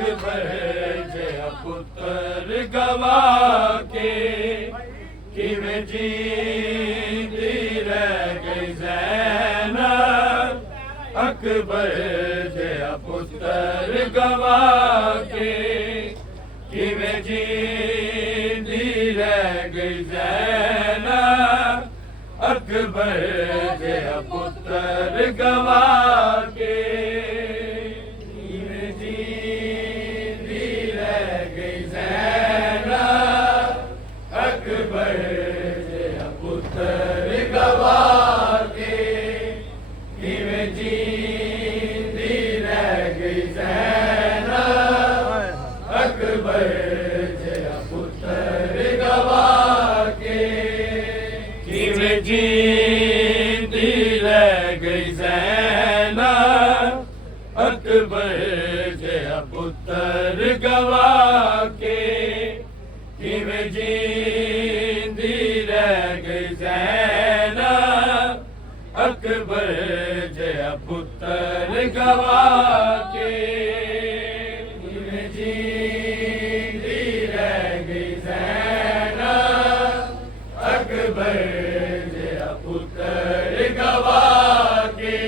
अकबर जया पुत्र गवा के किवें जींदी रह गई ज़ैनब। अकबर जया पुत्र गवा के किवें जींदी रह गई ज़ैनब। अकबर जया पुत्र गवा के किवें जींदी रह गई ज़ैनब। अकबर जया पुत्र गवा के किवें जींदी रह गई ज़ैनब। अकबर जया पुत्र गवा के किवें जींदी रह गई ज़ैनब। अकबर जया पुत्र गवा के किवें जींदी रह गई ज़ैनब। अकबर जया पुत्र गवा के किवें जींदी रह गई ज़ैनब। अकबर जया पुत्र गवा के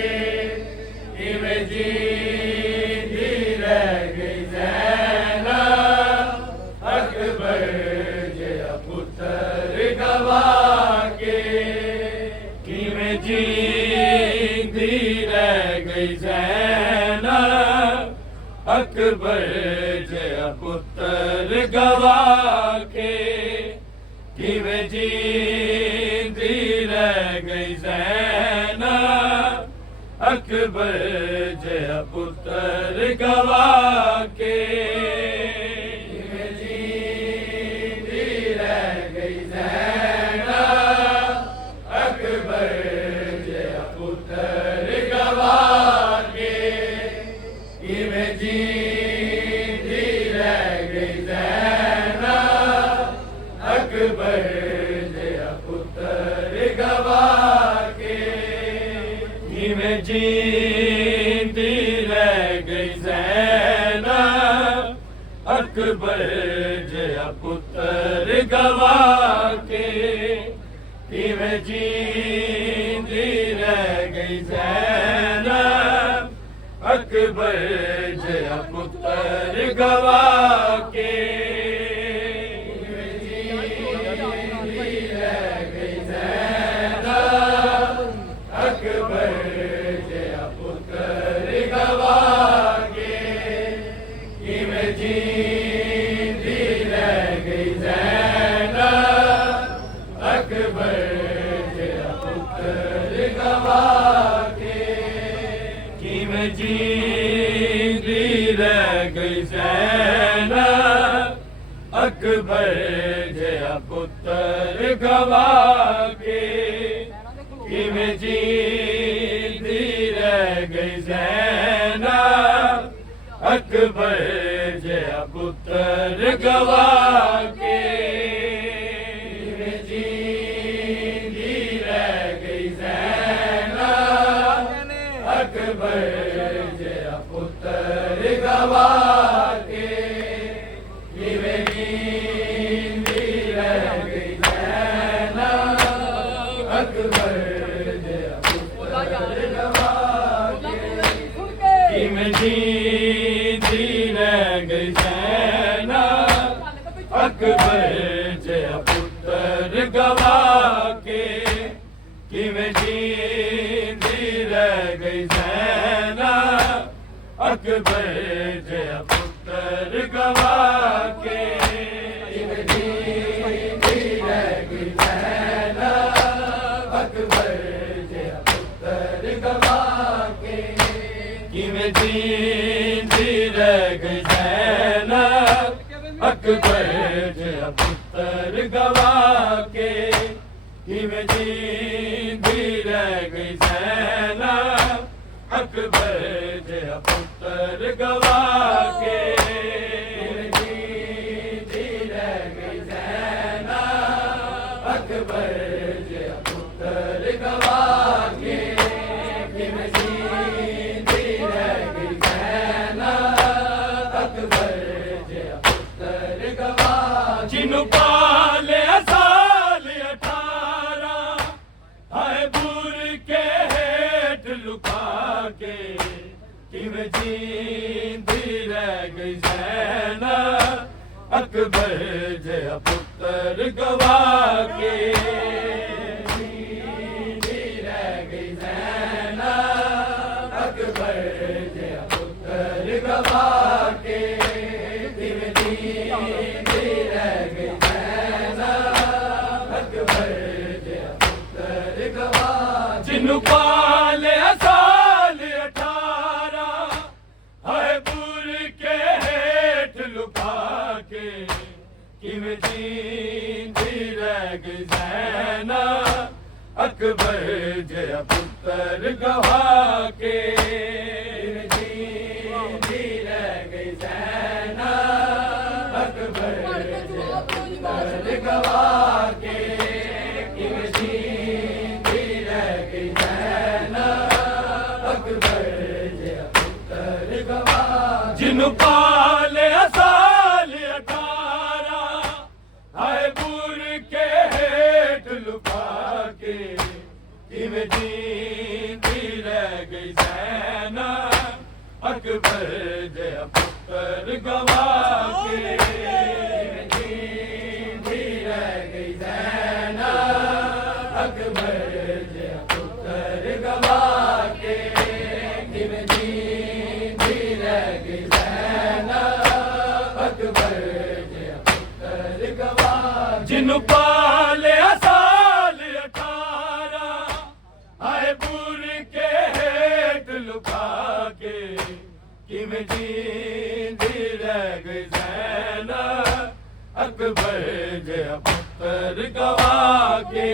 किवें जींदी रह गई ज़ैनब। अकबर जया पुत्र गवा के किवें जींदी रह गई ज़ैनब। अकबर जया पुत्र गवा के किवें जींदी रह गई ज़ैनब। अकबर जया पुत्र गवा के किवें जींदी रह गई ज़ैनब। अकबर जया पुत्र गवा के किवें जींदी रह गई ज़ैनब। अकबर जया पुत्र गवा के किवें जींदी रह गई ज़ैनब। अकबर जया पुत्र गवा के किवें जींदी रह गई ज़ैनब। अकबर जया पुत्र गवा के किवें जींदी रह गई ज़ैनब। अकबर जया पुत्र गवा के किवें जींदी रह गई ज़ैनब। अकबर जया पुत्र गवा के किवें जींदी रह गई ज़ैनब। अकबर जया पुत्र गवा के किवें जींदी रह गई ज़ैनब। अकबर जया पुत्र गवा के किवें जींदी रह गई ज़ैनब। अकबर जया पुत्र गवा के किवें जींदी रह गई ज़ैनब। अकबर जया पुत्र गवा के किवें जींदी रह गई ज़ैनब। अकबर जया पुत्र गवा के किवें जींदी रह गई ज़ैनब। अकबर जया पुत्र गवा के किवें जींदी रह गई ज़ैनब। अकबर जया पुत्र गवा के किवें जींदी रह गई ज़ैनब। अकबर जया पुत्र गवा के किवें जींदी रह गई ज़ैनब। अकबर जया पुत्र गवा के किवें जींदी रह गई ज़ैनब। अकबर जया पुत्र गवा के किवें जींदी रह गई ज़ैनब। अकबर गई ज़ैनब अकबर जया पुत्र गवा के जींदी रह गई ज़ैनब अकबर जया पुत्र गवा के जींदी रह गई ज़ैनब अकबर जया पुत्र गवा जिन्नु पाले साल 18 है बुर के हेठ लुका के किवें जींदी रह गई ज़ैनब अकबर जया पुत्र गवा के जींदी रह गई ज़ैनब अकबर जया पुत्र गवा के किवें जींदी रह गई ज़ैनब अकबर जया पुत्र गवा जिन्नु पाले साल 18 है बुर के हेठ लुका के किवें जींदी रह गई ज़ैनब अकबर जया पुत्र गवा के जींदी रह गई ज़ैनब अकबर जया पुत्र गवा के किवें जींदी रह गई ज़ैनब अकबर जया पुत्र गवा जिन्नु पाले साल 18 है बुर के हेठ लुका के किवें जींदी रह गई ज़ैनब अकबर जया पुत्र गवा के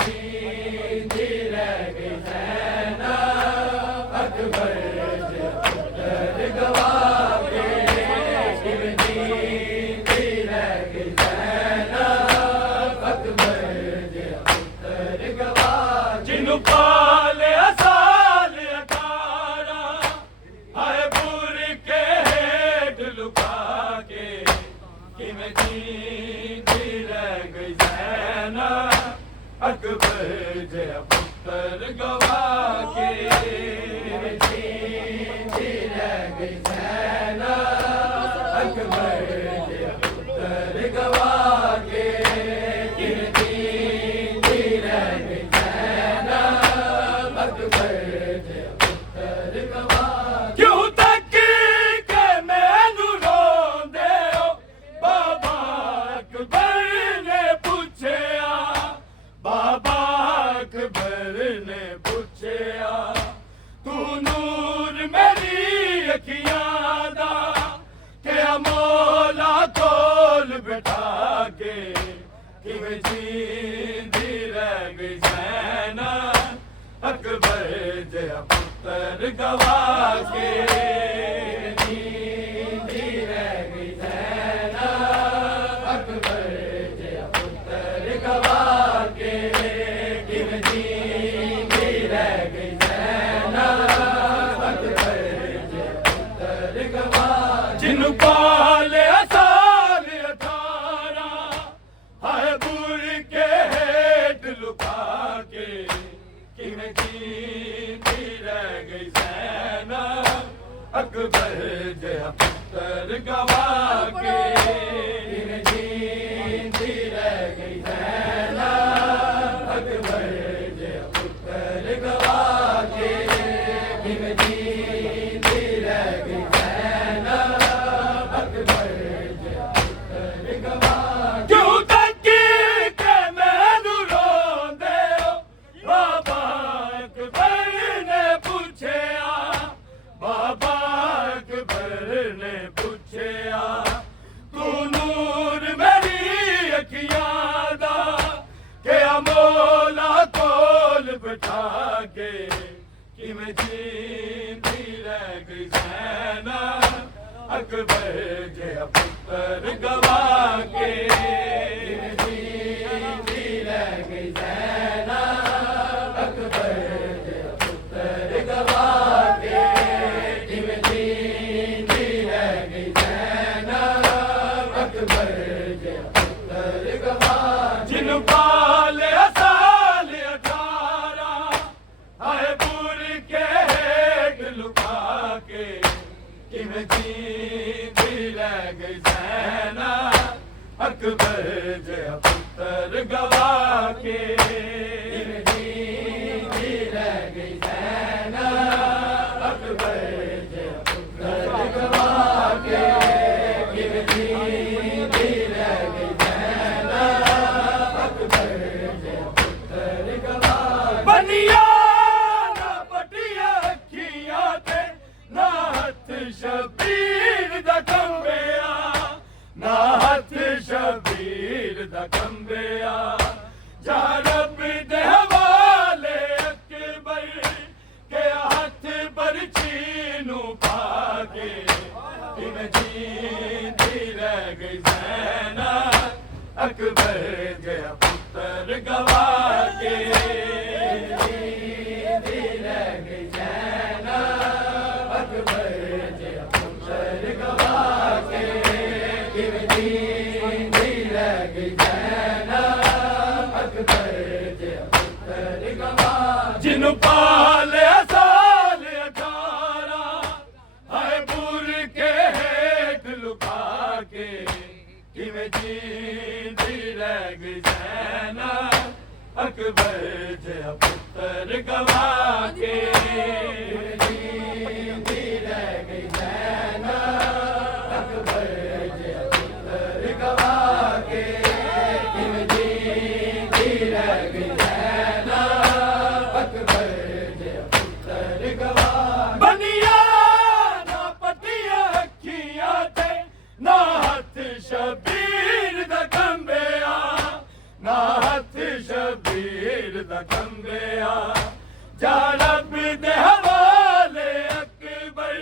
जींदी रह गई ज़ैनब अकबर जया पुत्र गवा के किवें जींदी रह गई ज़ैनब अकबर जया पुत्र गवा जिन्नु पाले साल 18 है बुर के हेठ लुका के किवें जींदी रह गई ज़ैनब अकबर जया पुत्र गवा के किवें जींदी रह गई ज़ैनब अकबर जया पुत्र गवा के किवें जींदी रह गई ज़ैनब अकबर जया पुत्र गवा क्यों तक के मैनू रोंदे हो बाबा अकबर ने पूछया बाबा अकबर ने पूछया तू नूर मेरी अखियां दा क्या मौला कोल बिठा के किवें जींदी रह गई ज़ैनब अकबर जया पुत्र गवा के जींदी रह गई ज़ैनब अकबर जया पुत्र गवा के किवें जींदी रह गई ज़ैनब अकबर जया पुत्र गवा जिन्नु पाले साल 18 है बुर के हेठ लुका के किवें जींदी रह गई ज़ैनब अकबर जया पुत्र गवा के किवें जींदी रह गई ज़ैनब अकबर जया पुत्र गवा के किवें जींदी रह गई ज़ैनब अकबर जया पुत्र गवा क्यों तक के मैनू रोंदे हो बाबा अकबर ने पूछया बाबा अकबर ने पूछया तू नूर मेरी अखियां दा क्या मौला कोल बिठा के किवें जींदी रह गई ज़ैनब अकबर जया पुत्र गवा के किवें जींदी रह गई ज़ैनब अकबर जया पुत्र गवा के किवें जींदी रह गई ज़ैनब अकबर जया पुत्र गवा जिन्नु पाले साल 18 है बुर के हेठ लुका के किवें जींदी रह गई ज़ैना अकबर जिहा पुत्र गवा के किवें जींदी रह गई ज़ैना अकबर जिहा पुत्र गवा के किवें जींदी रह गई ज़ैना अकबर जिहा पुत्र गवा बनिया ना पटिया अखियां ते ना हथ शबीर दा कंबिया ना हथ शबीर दा कंबिया जा रब दे हवाले अकबर के हथ बरछी नू पाके किवें जींदी रह गई ज़ैना अकबर जिहा पुत्र गवा के जींदी रह गई ज़ैना अकबर जिहा पुत्र गवा के किवें जींदी रह गई ज़ैना अकबर जिहा पुत्र गवा जिन्नू पालिया साल 18 हाय बुर के हेठ लुका के किवें जींदी रह गई ज़ैना अकबर जिहा पुत्र गवा के जींदी रह गई ज़ैना अकबर जिहा पुत्र गवा के किवें जींदी रह गई ज़ैना अकबर जिहा पुत्र गवा बनिया ना पटिया अखियां ते ना हथ शबीर दा कंबिया ना हथ शबीर दा कंबिया जा रब दे हवाले अकबर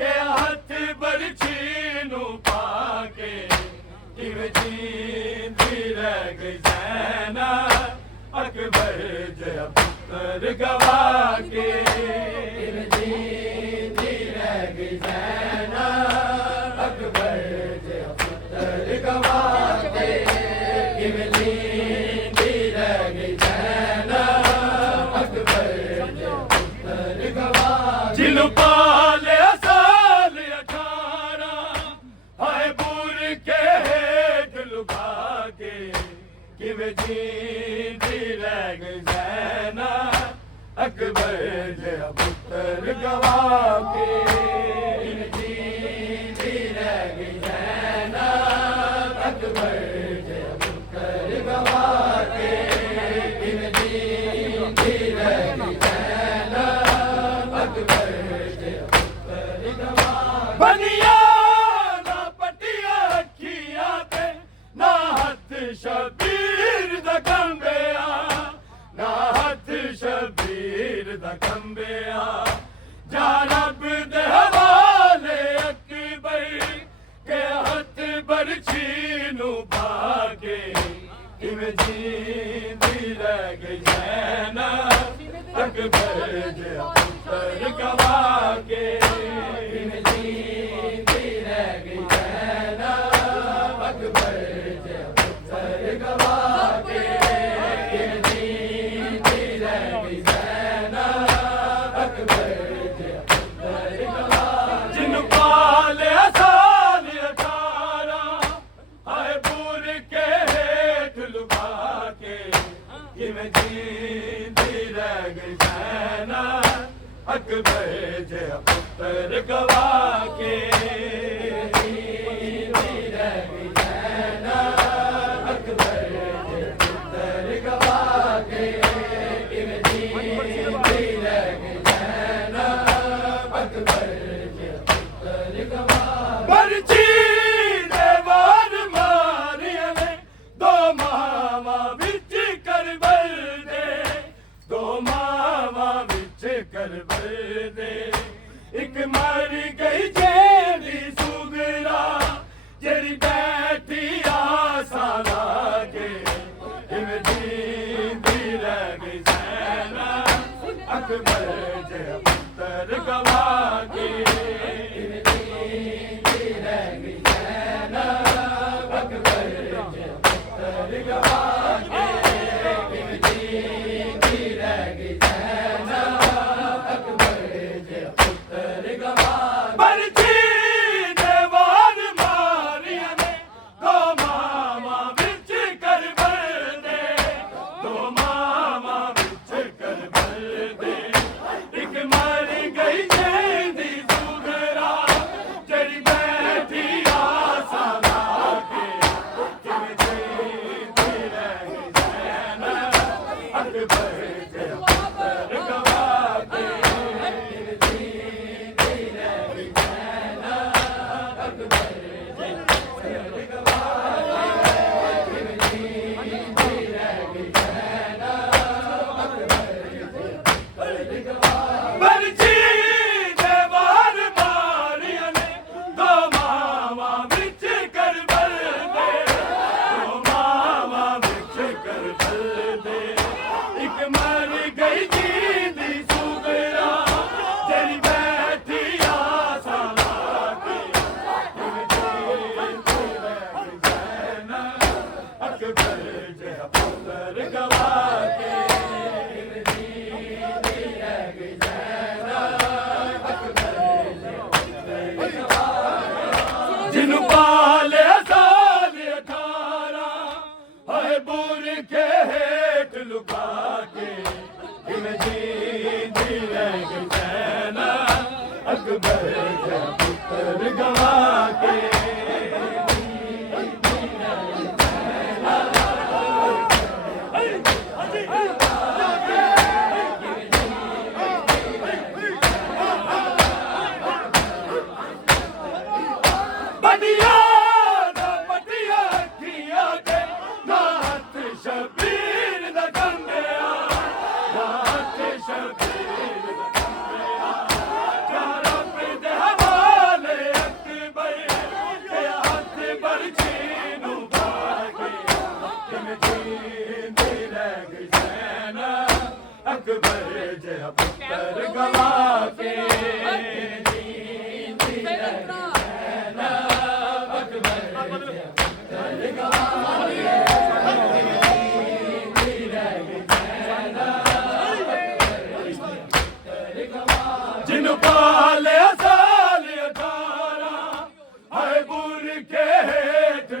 के हथ बरछी नू पाके किवें जींदी रह गई ज़ैना अकबर जिहा पुत्र गवा के किवें जींदी रह गई ज़ैना अकबर जिहा पुत्र गवा के किवें जींदी रह गई ज़ैना अकबर जिहा पुत्र गवा जिन्नू पालिया साल 18 हाय बुर के हेठ लुका के किवें जींदी रह गई ज़ैना अकबर जिहा पुत्र गवा के किवें जींदी रह गई ज़ैना अकबर जिहा पुत्र गवा के किवें जींदी रह गई ज़ैना अकबर जिहा पुत्र गवा बनिया ना पटिया अखियां ते ना हथ शबीर दा कंबिया ना हथ शबीर दा कंबिया जा रब दे हवाले अकबर के हथ बरछी नू पाके किवें जींदी रह गई ज़ैना अकबर जिहा पुत्र गवा के किवें जींदी रह गई ज़ैना अकबर जिहा पुत्र गवा के किवें जींदी रह गई ज़ैना अकबर जिहा पुत्र गवा जिन्नू पालिया साल 18 हाय बुर के हेठ लुका के किवें जींदी रह गई ज़ैना अकबर जिहा पुत्र गवा के जींदी रह गई ज़ैना अकबर जिहा पुत्र गवा के किवें जींदी रह गई ज़ैना अकबर जिहा पुत्र गवा बरछी दे वार मारिया ने दो मावा विच करबल दे दो मावा विच करबल दे एक मर गई जेदी सुगरा जेड़ी बैठी आसा लागे किवें जींदी रह गई ज़ैना अकबर जिहा पुत्र गवा के किवें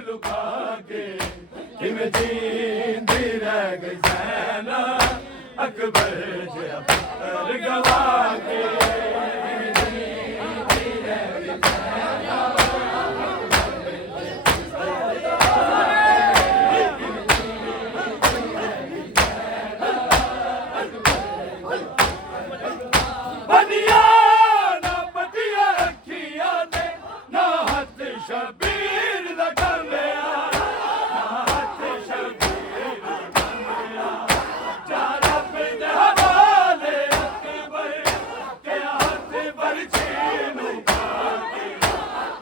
लुका के किमें जींदी रह गई ज़ैना अकबर जिया पुत्तर गवा के बनिया ना पटिया अखियां ने ना हथ शबीर दा कन्या ना हथ शबीर दा कन्या चारा पिंड हवाले अकबर के हाथ बरछी नूं पाके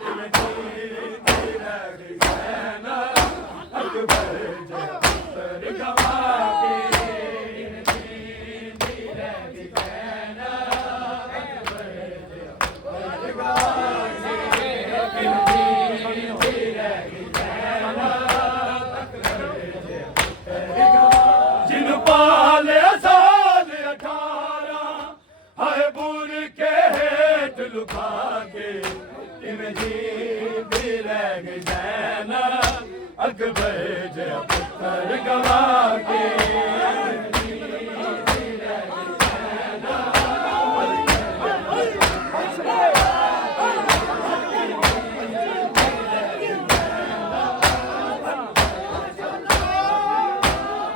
किवें जींदी रह गई ज़ैना अकबर जिया पुत्तर गवा के जिन पाले साल 18 हाय बुर के हेठ लुका के किमें जींदी रह गई ज़ैना अकबर जिया पुत्तर गवा के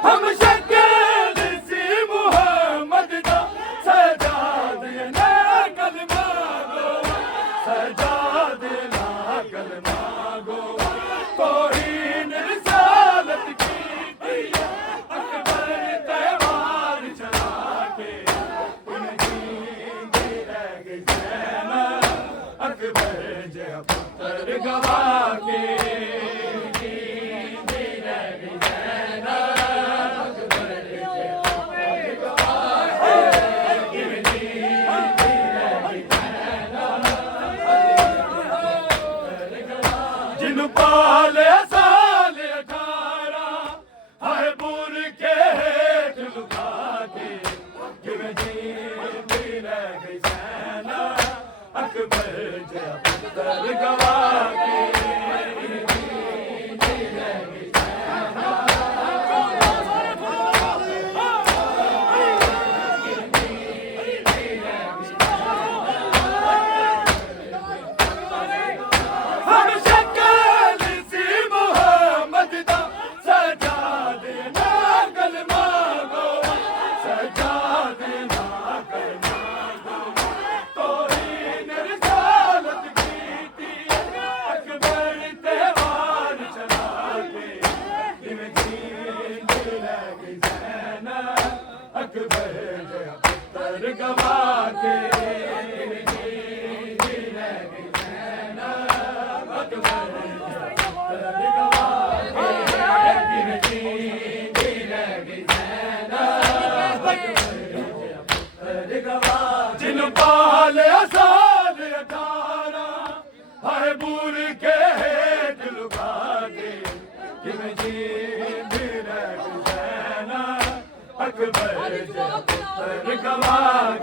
हम शक्ल सी मुहम्मद दा सजाद ना कलमा गो सजाद ना कलमा गो तौहीन रिसालत की अकबर तैवार चला के किमें जींदी रह गई ज़ैना अकबर जिया पुत्तर गवा के जिन पाले साल 18 हाय बुर के हेठ लुका के किवें जींदी रह गई ज़ैना अकबर जिया पुत्तर गवा के हम शक्ल सी मुहम्मद दा सजाद ना कलमा गो सजाद ना कलमा गो तौहीन रिसालत कीती अकबर तैवार चला के किवें जींदी रह गई ज़ैना अकबर जिया पुत्तर गवा के किवें जींदी रह गई ज़ैना अकबर जिया पुत्तर गवा के किवें जींदी रह गई ज़ैना अकबर जिया पुत्तर गवा जिन पाले साल 18 हाय बुर के हेठ लुका के किवें जींदी रह गई ज़ैना अकबर जिया पुत्तर गवा के